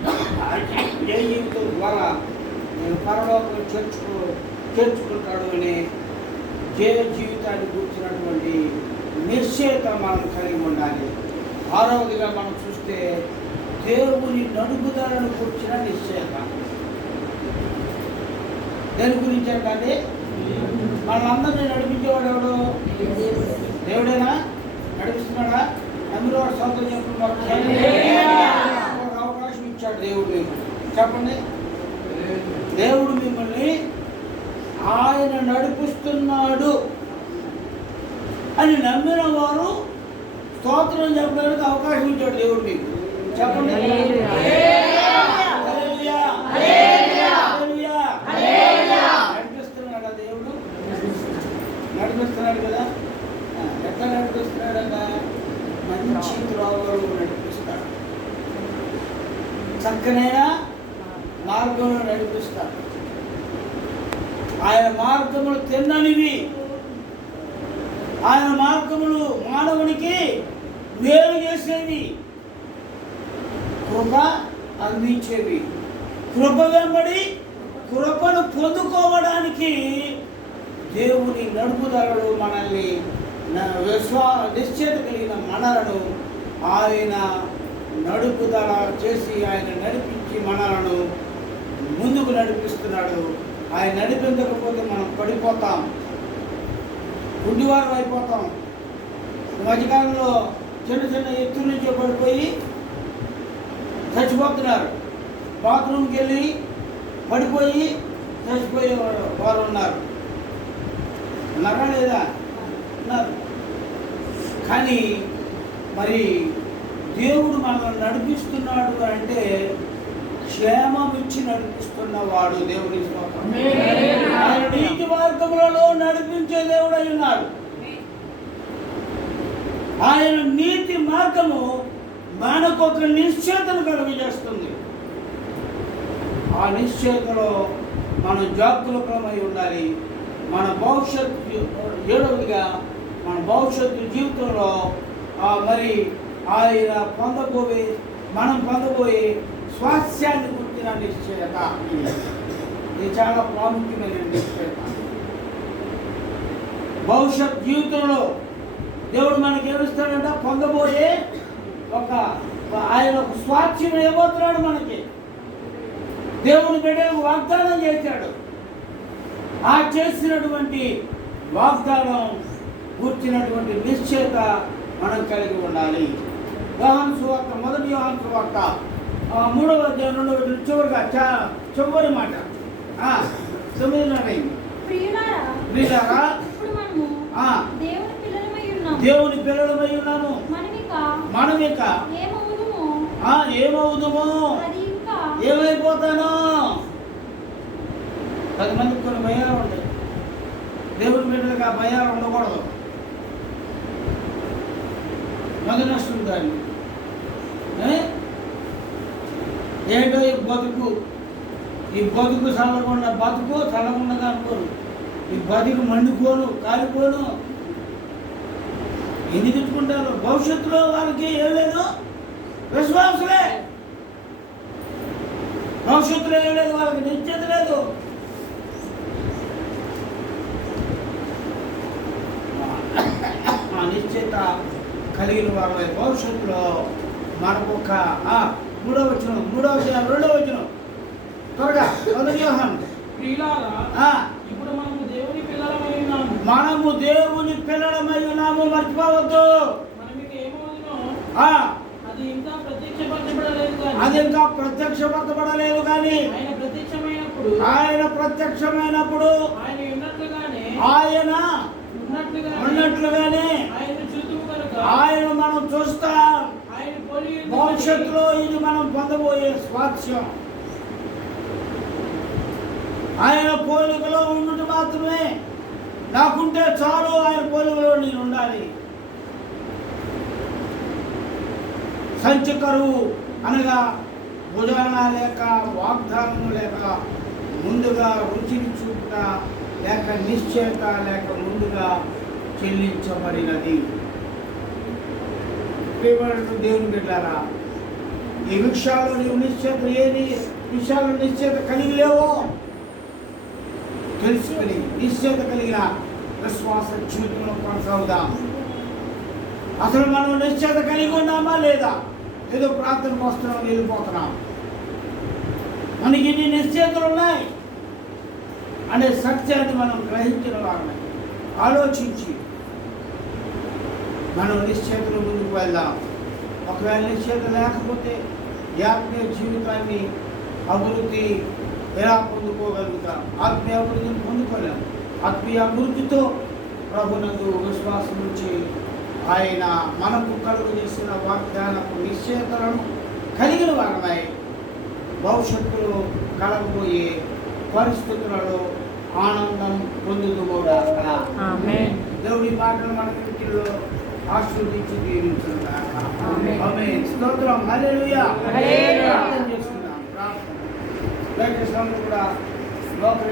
ఏ జీవితం ద్వారా నేను పరలోకం చేర్చుకుంటాడు అనే జయ జీవితాన్ని కూర్చున్నటువంటి నిశ్చయత మనం కలిగి ఉండాలి. ఆరవదిగా మనం చూస్తే దేవుని నడుపుదలను కూర్చిన నిశ్చయత. దేని గురించి అంటే మనందరినీ నడిపించేవాడు ఎవడు? దేవుడేనా? నడిపిస్తున్నాడా? అందులో సొంతం చెప్పుకున్నారు. ఒక అవకాశం ఇచ్చాడు దేవుడు మీకు. చెప్పండి, దేవుడు మిమ్మల్ని ఆయన నడిపిస్తున్నాడు అని నమ్మిన వారు స్తోత్రం చెప్పడానికి అవకాశం ఇచ్చాడు దేవుడు మీకు. చెప్పండి, నడిపిస్తున్నాడా దేవుడు? నడిపిస్తున్నాడు కదా. ఎట్లా నడిపిస్తున్నాడన్నా మంచి త్రోవలో నడిపిస్తాడు, చక్కనైన మార్గంలో నడిపిస్తాడు. ఆయన మార్గములు తిన్ననివి, ఆయన మార్గములు మానవునికి మేలు చేసేవి, కృప అందించేవి. కృప వెంబడి కృపను పొందుకోవడానికి దేవుని నడుపుదలడు మనల్ని నిశ్చయత కలిగిన మనలను ఆయన నడుపుదల చేసి ఆయన నడిపించి మనలను ముందుకు నడిపిస్తున్నాడు. ఆయన నడిపించకపోతే మనం పడిపోతాం, గుడ్డివారం అయిపోతాం. మధ్యకాలంలో చిన్న చిన్న ఎత్తుల నుంచి పడిపోయి చచ్చిపోతున్నారు. బాత్రూమ్కి వెళ్ళి పడిపోయి చచ్చిపోయే వారు ఉన్నారు. ఉన్నారా లేదా? ఉన్నారు. కానీ మరి దేవుడు మనల్ని నడిపిస్తున్నాడు అంటే క్షేమం ఇచ్చి నడిపిస్తున్నవాడు దేవుడి స్తోత్రం. ఆయన నీతి మార్గములలో నడిపించే దేవుడు అయి ఉన్నాడు. ఆయన నీతి మార్గము మనకు ఒక నిశ్చయతను కలుగజేస్తుంది. ఆ నిశ్చయతలో మనం జాగరూకమై ఉండాలి. మన భవిష్యత్తు ఏడవదిగా మన భవిష్యత్తు జీవితంలో మరి ఆయన మనం పొందబోయే స్వాస్థ్యాన్ని గుర్తిన నిశ్చయత. ఇది చాలా ప్రాముఖ్యమైన నిశ్చయత. భవిష్యత్ జీవితంలో దేవుడు మనకి ఏమిస్తాడంట? పొందబోయే ఆయన ఒక స్వాస్థ్యం ఇవ్వబోతున్నాడు మనకి. దేవుని బిడ్డలకు వాగ్దానం చేశాడు. ఆ చేసినటువంటి వాగ్దానం కూర్చున్నటువంటి నిశ్చయత మనం కలిగి ఉండాలి. యోహాను సువార్త, మొదటి యోహాను సువార్త 3వ అధ్యాయం 2వ వచనం చివరిగా చివరి మాట 9:9. ప్రియులారా, దేవుని పిల్లలమై ఉన్నాము, మనమిక ఏమవుదుమో, ఏమైపోతానో. 10 మందికి కొన్ని భయాలు ఉంటాయి. దేవుని బిడ్డలకు ఆ భయాలు ఉండకూడదు. మొదలొస్తుంది దాన్ని. ఏంటో ఈ బతుకు చల్లకుండా అనుకోను. ఈ బతుకు మండిపోను, కాలిపోను. ఎన్ని తిట్టుకుంటారు? భవిష్యత్తులో వాళ్ళకి ఏం లేదు, విశ్వాసలే. భవిష్యత్తులో ఏం లేదు, వాళ్ళకి నిశ్చయత లేదు. ఆ నిశ్చయత కలిగిన వారి భవిష్యత్తులో మనకు ఒక 3వ వచనం 2వ వచనం త్వరగా మొదటి యోహాను. ఇప్పుడు మనము దేవుని పిల్లలమై ఉన్నాము. మర్చిపోవద్దు. అది ఇంకా ప్రత్యక్షపరచబడలేదు కానీ ఆయన ప్రత్యక్షమైనప్పుడు ఆయన ఉన్నట్లుగానే ఆయన మనం చూస్తాం. భవిష్యత్తులో ఇది మనం పొందబోయే స్వాస్థ్యం. ఆయన పోలికలో ఉన్నట్టు మాత్రమే నాకుంటే చాలు. ఆయన పోలికలో నేను ఉండాలి. సంచకరువు అనగా భుజాన లేక వాగ్దానం లేక ముందుగా రుచిని చూపుట లేక నిశ్చయత లేక ముందుగా చెల్లించబడినది. దేవుని బిడ్డలారా, ఈ విషయాలు నీవు నిశ్చేత ఏది విషయాలు నిశ్చేత కలిగి లేవో తెలుసుకుని నిశ్చేత కలిగిన విశ్వాస జీవితంలో కొనసాగుదాం. అసలు మనం నిశ్చేత కలిగి ఉన్నామా లేదా? ఏదో ప్రార్థనకు వస్తున్నాం, వెళ్ళిపోతున్నాం. మనకి ఇన్ని నిశ్చేతలు ఉన్నాయి అనే సత్యాన్ని మనం గ్రహించిన వారమే. ఆలోచించి మనం నిశ్చేతలు ముందుకు వెళ్దాం. ఒకవేళ నిశ్చేత లేకపోతే ఈ ఆత్మీయ జీవితాన్ని అభివృద్ధి ఎలా పొందుకోగలుగుతాం? ఆత్మీయ అభివృద్ధిని పొందుకోలేము. ఆత్మీయ అభివృద్ధితో ప్రభునందు విశ్వాసం నుంచి ఆయన మనకు కలుగు చేసిన వాగ్దానపు నిశ్చయతలను కలిగిన వారమై భవిష్యత్తులో కలగబోయే పరిస్థితులలో ఆనందం పొందుతుగా దేవుడి మాటలు మన ఇంటిలో ఆశీర్వదించి దీవించుగాక. ఆమేన్. స్తోత్రం. హల్లెలూయా. ప్రార్థన చేసుకుందాం. ప్రార్థన దయచేసి కూడా